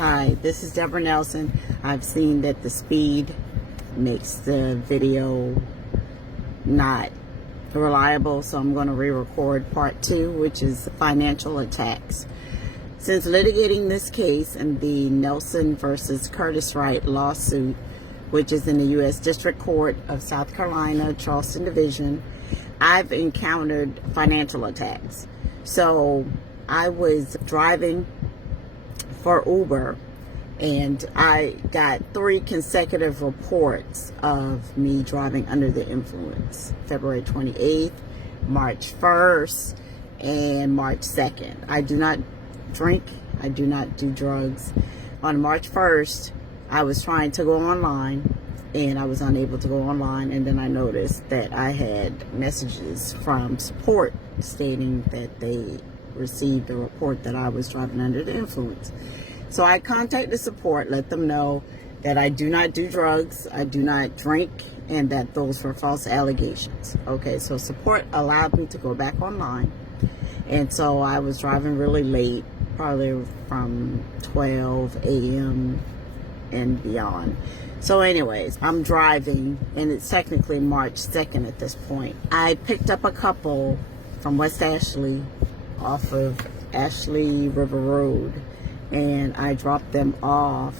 Hi, this is Deborah Nelson. I've seen that the speed makes the video not reliable, so I'm going to re-record part 2, which is financial attacks. Since litigating this case in the Nelson versus Curtis Wright lawsuit, which is in the U.S. District Court of South Carolina, Charleston Division, I've encountered financial attacks. So I was driving for Uber, and I got 3 consecutive reports of me driving under the influence. February 28th, March 1st, and March 2nd. I do not drink. I do not do drugs. On March 1st, I was trying to go online, and I was unable to go online, and then I noticed that I had messages from support stating that they received a report that I was driving under the influence. So I contacted support, let them know that I do not do drugs, I do not drink, and that those were false allegations. Okay, so support allowed me to go back online, and so I was driving really late, probably from 12 a.m. and beyond. So anyways, I'm driving, and it's technically March 2nd at this point. I picked up a couple from West Ashley off of Ashley River Road, and I dropped them off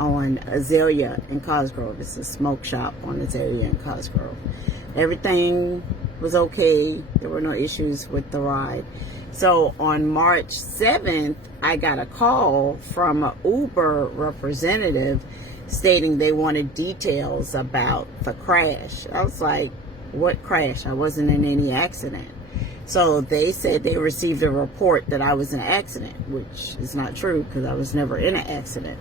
on Azalea in Cosgrove. It's a smoke shop on Azalea in Cosgrove. Everything was okay. There were no issues with the ride. So on March 7th, I got a call from an Uber representative stating they wanted details about the crash. I was like, what crash? I wasn't in any accident. So they said they received a report that I was in an accident, which is not true because I was never in an accident.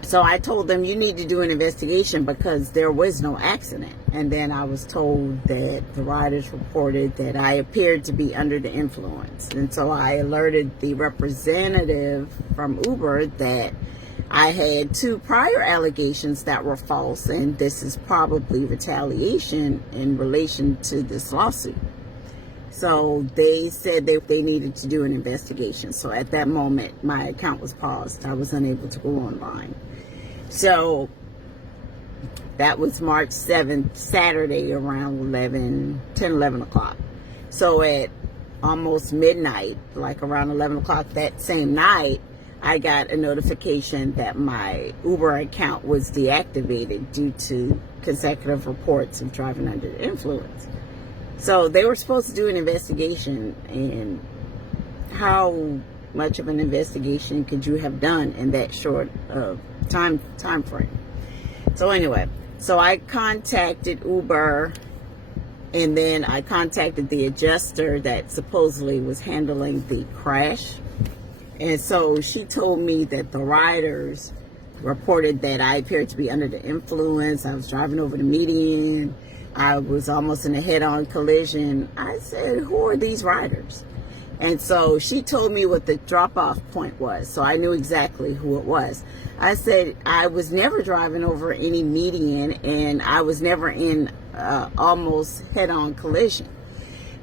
So I told them, you need to do an investigation because there was no accident. And then I was told that the riders reported that I appeared to be under the influence. And so I alerted the representative from Uber that I had 2 prior allegations that were false, and this is probably retaliation in relation to this lawsuit. So they said they needed to do an investigation. So at that moment, my account was paused. I was unable to go online. So that was March 7th, Saturday, around 11 o'clock. So at almost midnight, like around 11 o'clock that same night, I got a notification that my Uber account was deactivated due to consecutive reports of driving under the influence. So they were supposed to do an investigation, and how much of an investigation could you have done in that short of time frame? So anyway, so I contacted Uber, and then I contacted the adjuster that supposedly was handling the crash. And so she told me that the riders reported that I appeared to be under the influence. I was driving over the median. I was almost in a head-on collision. I said, who are these riders? And so she told me what the drop-off point was, so I knew exactly who it was. I said, I was never driving over any median, and I was never in almost head-on collision.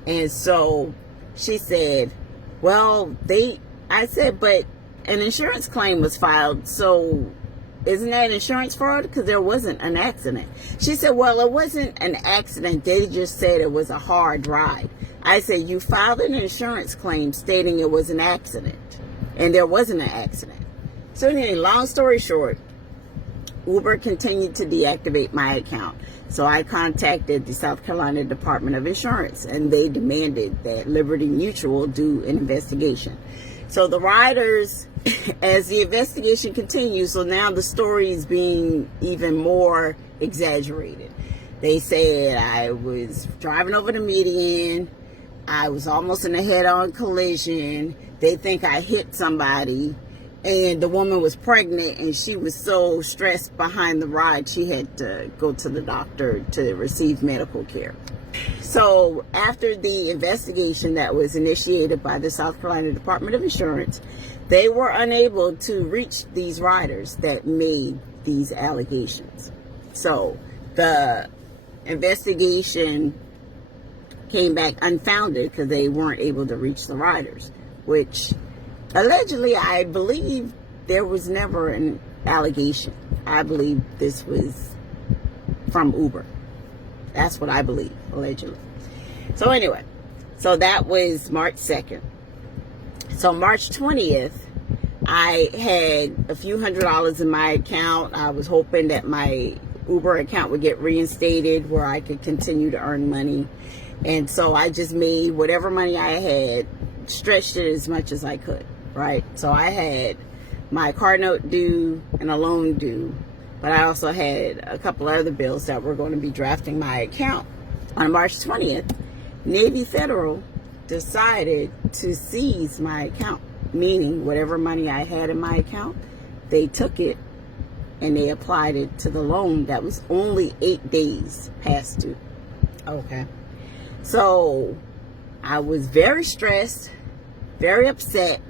And so she said, well, I said, but an insurance claim was filed, so isn't that insurance fraud? Because there wasn't an accident. She said, well, it wasn't an accident. They just said it was a hard ride. I said, you filed an insurance claim stating it was an accident, and there wasn't an accident. So anyway, long story short, Uber continued to deactivate my account. So I contacted the South Carolina Department of Insurance, and they demanded that Liberty Mutual do an investigation. So the riders, as the investigation continues, so now the story is being even more exaggerated. They said I was driving over the median. I was almost in a head-on collision. They think I hit somebody, and the woman was pregnant, and she was so stressed behind the ride, she had to go to the doctor to receive medical care. So after the investigation that was initiated by the South Carolina Department of Insurance, they were unable to reach these riders that made these allegations. So the investigation came back unfounded because they weren't able to reach the riders, which Allegedly, I believe there was never an allegation. I believe this was from Uber. That's what I believe, allegedly. So anyway, so that was March 2nd. So March 20th, I had a few $100s in my account. I was hoping that my Uber account would get reinstated where I could continue to earn money. And so I just made whatever money I had, stretched it as much as I could, right? So I had my car note due and a loan due, but I also had a couple other bills that were going to be drafting my account. On March 20th, Navy Federal decided to seize my account, meaning whatever money I had in my account, they took it and they applied it to the loan that was only 8 days past due. Okay. So I was very stressed, very upset,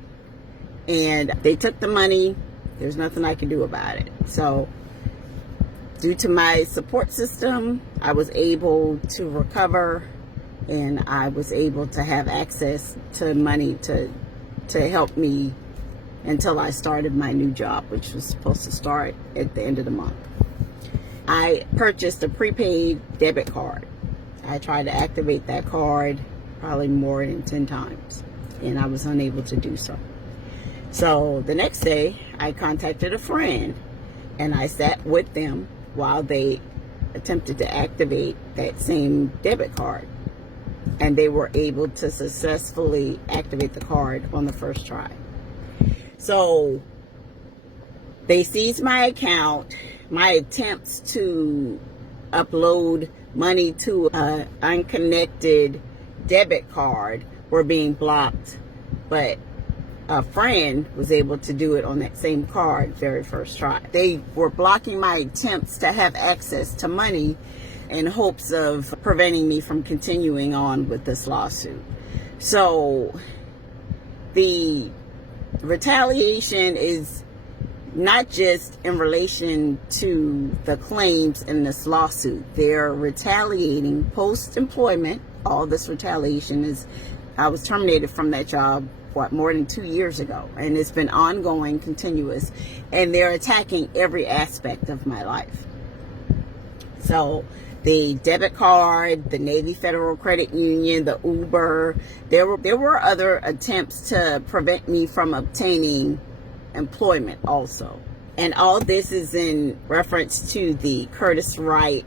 and they took the money. There's nothing I can do about it. So due to my support system, I was able to recover, and I was able to have access to money to help me until I started my new job, which was supposed to start at the end of the month. I purchased a prepaid debit card. I tried to activate that card probably more than 10 times, and I was unable to do so. So the next day, I contacted a friend, and I sat with them while they attempted to activate that same debit card. And they were able to successfully activate the card on the first try. So they seized my account. My attempts to upload money to an unconnected debit card were being blocked, but a friend was able to do it on that same card very first try. They were blocking my attempts to have access to money in hopes of preventing me from continuing on with this lawsuit. So the retaliation is not just in relation to the claims in this lawsuit. They're retaliating post-employment. All this retaliation is, I was terminated from that job, more than 2 years ago, and it's been ongoing, continuous, and they're attacking every aspect of my life. So the debit card, the Navy Federal Credit Union, the Uber, there were other attempts to prevent me from obtaining employment also. And all this is in reference to the Curtis Wright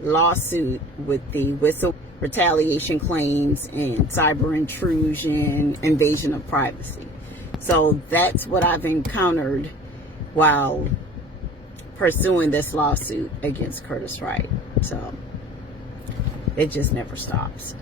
lawsuit with the whistle retaliation claims and cyber intrusion, invasion of privacy. So that's what I've encountered while pursuing this lawsuit against Curtis Wright. So it just never stops.